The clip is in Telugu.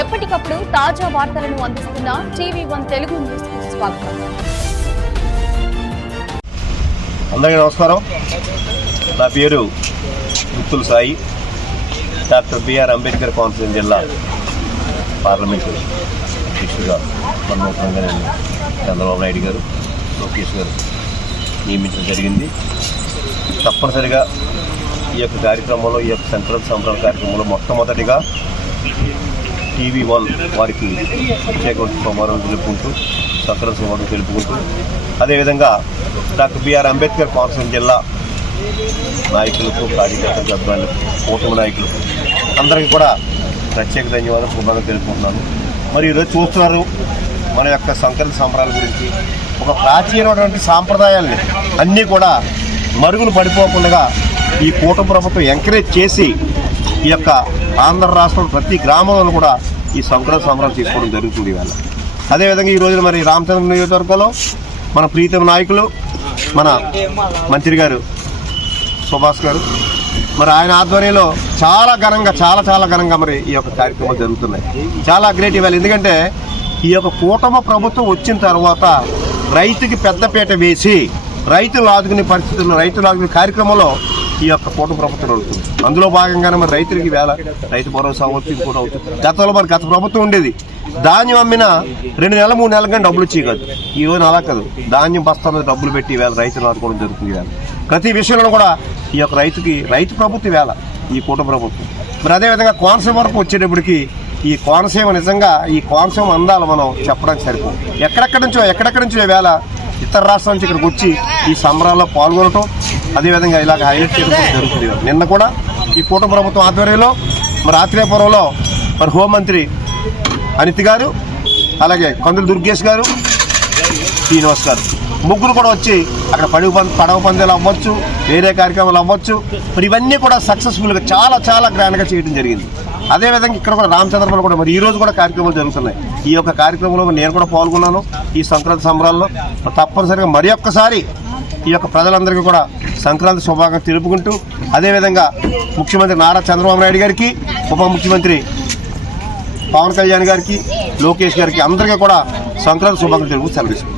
ఎప్పటికప్పుడు తాజా వార్తలను అందిస్తున్న టీవీ వన్ తెలుగు న్యూస్ స్వాగతం. అందరికీ నమస్కారం. నా పేరు Guttula Sai. Doctor B R Ambedkar Konaseema జిల్లా పార్లమెంటు అధ్యక్షుడుగా మన్మోహన్ చంద్రబాబు నాయుడు గారు లోకేష్ గారు నియమించడం జరిగింది. తప్పనిసరిగా ఈ యొక్క కార్యక్రమంలో ఈ యొక్క సంక్రాంతి సంబరాల కార్యక్రమంలో మొట్టమొదటిగా టీవీ వన్ వారికి ప్రత్యేక సోమవారం తెలుపుకుంటూ సకల సోమవారం తెలుపుకుంటూ అదేవిధంగా డాక్టర్ బిఆర్ అంబేద్కర్ కోనసీమ జిల్లా నాయకులకు కార్యకర్తలకు అభిమానులకు కూటమి నాయకులకు అందరికీ కూడా ప్రత్యేక ధన్యవాదాలు శుభాకాంక్షలు తెలుపుకుంటున్నాను. మరి ఈరోజు చూస్తున్నారు మన యొక్క సంక్రాంతి సంబరాల గురించి. ఒక ప్రాచీనమైనటువంటి సాంప్రదాయాల్ని అన్నీ కూడా మరుగులు పడిపోకుండా ఈ కూటమి ప్రభుత్వం ఎంకరేజ్ చేసి ఈ యొక్క ఆంధ్ర రాష్ట్రం ప్రతి గ్రామంలో కూడా ఈ సంక్రాంతి సంబరాలు చేసుకోవడం జరుగుతుంది ఇవాళ. అదేవిధంగా ఈ రోజున మరి రామచంద్ర నియోజకవర్గంలో మన ప్రీతం నాయకులు మన మంత్రి గారు సుభాష్ గారు మరి ఆయన ఆధ్వర్యంలో చాలా ఘనంగా చాలా చాలా ఘనంగా మరి ఈ యొక్క కార్యక్రమాలు జరుగుతున్నాయి. చాలా గ్రేట్ ఇవాళ. ఎందుకంటే ఈ యొక్క కూటమి ప్రభుత్వం వచ్చిన తర్వాత రైతుకి పెద్దపీట వేసి రైతులు ఆదుకునే పరిస్థితుల్లో రైతులు ఆదుకునే కార్యక్రమంలో ఈ యొక్క కూటమి ప్రభుత్వం నడుస్తుంది అందులో భాగంగానే మరి రైతులకి వేళ రైతు భరోసా అవ్వచ్చు కూడా అవుతుంది. గతంలో మరి గత ప్రభుత్వం ఉండేది. ధాన్యం అమ్మిన రెండు నెలల మూడు నెలల కానీ డబ్బులు ఇచ్చేయగలదు ఈ రోజు అలా కాదు. ధాన్యం బస్తా మీద డబ్బులు పెట్టి వేళ రైతులు ఆదుకోవడం జరుగుతుంది వేళ. ప్రతి విషయంలో కూడా ఈ యొక్క రైతుకి రైతు ప్రభుత్వం వేళ ఈ కూటమి ప్రభుత్వం. మరి అదేవిధంగా కోనసీమ వరకు వచ్చేటప్పటికి ఈ కోనసీమ నిజంగా ఈ కోనసీమ అందాలు మనం చెప్పడానికి సరిపోదు ఎక్కడెక్కడి నుంచో ఎక్కడెక్కడి నుంచో వేళ ఇతర రాష్ట్రాల నుంచి ఇక్కడికి వచ్చి ఈ సంబరాల్లో పాల్గొనటం అదేవిధంగా ఇలాగ హైలైట్ చేయడం జరుగుతుంది నిన్న కూడా ఈ కూటమి ప్రభుత్వం ఆధ్వర్యంలో మరి ఆత్రేయపురంలో మరి హోంమంత్రి అనిత్ గారు అలాగే కందులు దుర్గేష్ గారు శ్రీనివాస్ గారు. ముగ్గురు కూడా వచ్చి అక్కడ పడవ పడవ పందాలు అవ్వచ్చు వేరే కార్యక్రమాలు అవ్వచ్చు. మరి ఇవన్నీ కూడా సక్సెస్ఫుల్గా చాలా చాలా గ్రాండ్గా చేయడం జరిగింది. అదేవిధంగా ఇక్కడ కూడా రామచంద్రపురం కూడా మరి ఈ రోజు కూడా కార్యక్రమాలు జరుగుతున్నాయి. ఈ యొక్క కార్యక్రమంలో నేను కూడా పాల్గొన్నాను ఈ సంక్రాంతి సంబరాల్లో. తప్పనిసరిగా మరి ఒక్కసారి ఈ యొక్క ప్రజలందరికీ కూడా సంక్రాంతి శుభాకాంక్షలు తెలుపుకుంటూ అదేవిధంగా ముఖ్యమంత్రి నారా చంద్రబాబు నాయుడు గారికి ఉప ముఖ్యమంత్రి పవన్ కళ్యాణ్ గారికి లోకేష్ గారికి అందరికీ కూడా సంక్రాంతి శుభాకాంక్షలు తెలుపు సెలవు